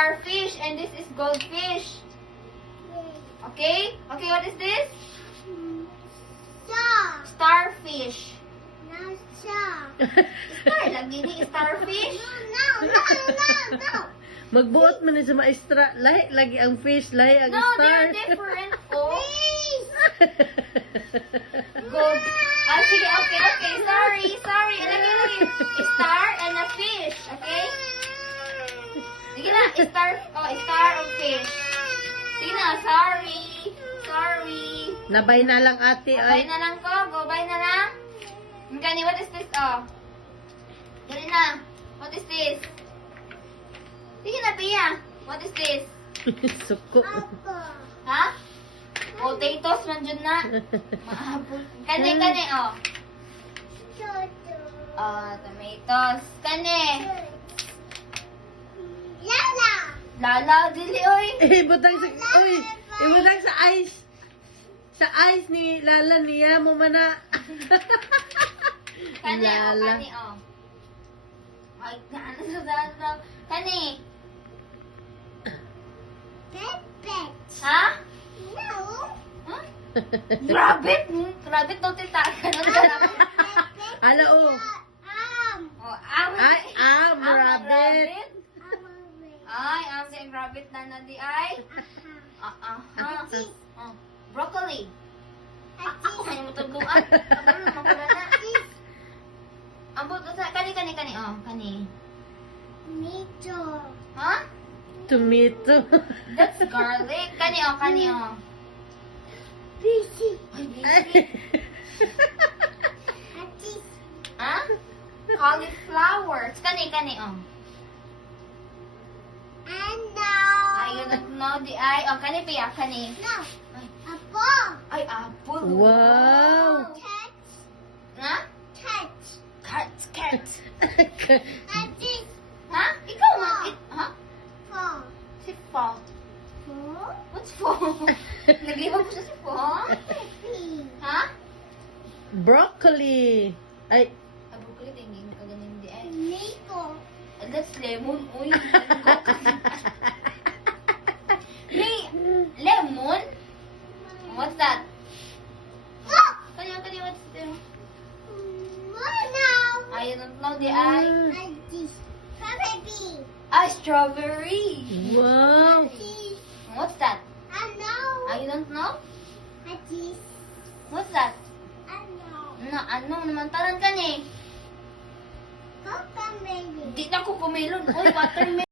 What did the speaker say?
starfish and this is goldfish. Okay? Okay, what is this? Starfish. Star, lagi ni starfish. Magbuot mo na sa maestra. Lahi lagi ang fish, lahi ang No, star. they're different. Oh. Gold. Ah, sige, okay. Sorry. Lagi. Star and a fish. Okay? Sige na, star of fish. Sige na, sorry. Nabay na lang ate. Bye Ay. na lang ko. Go bye na lang. Gani, what is this? Oh. Dali na. What is this? Sige na, Pia. What is this? Suko. Ha? Potatoes man dyan na. Maapol. Kani, oh. Tomatoes. Kani. Lala, dili, oy. Ibutang sa ice. Sa ice ni Lala niya mo mana. Kani, Lala. Kani, oh. Ay, naano sa dadaw. Kani. Ha? Huh? Rabbit? Rabbit daw titagan. Ala oh. Oh, Ay, rabbit. Ay, sa rabbit na di ay. Oh, broccoli. Ako kaya mo tuguan. Abalo naman ko na. Ambot sa kani oh, kani. Ha? Tomato. That's garlic. Kani oh. Ay, busy. Ha? Cauliflower. Kani oh. Ayun no di ay. Oh, kani piya, kani. Ay, apple. Wow. Ha? Cat. Ha? Ikaw man. Ha? Si Fo. What's Fo? Naglibang ko siya si Fo. Ha? Broccoli. Ay, Broccoli, tingin ka ganun di ay. That's lemon. Uy. Hey, lemon? What's that? Kanya, what's that? I don't know the ay. Strawberry. wow. What's that? I don't know. What's that? Ano naman taran ka ni? Di na ko kumelon. Uy, watermelon.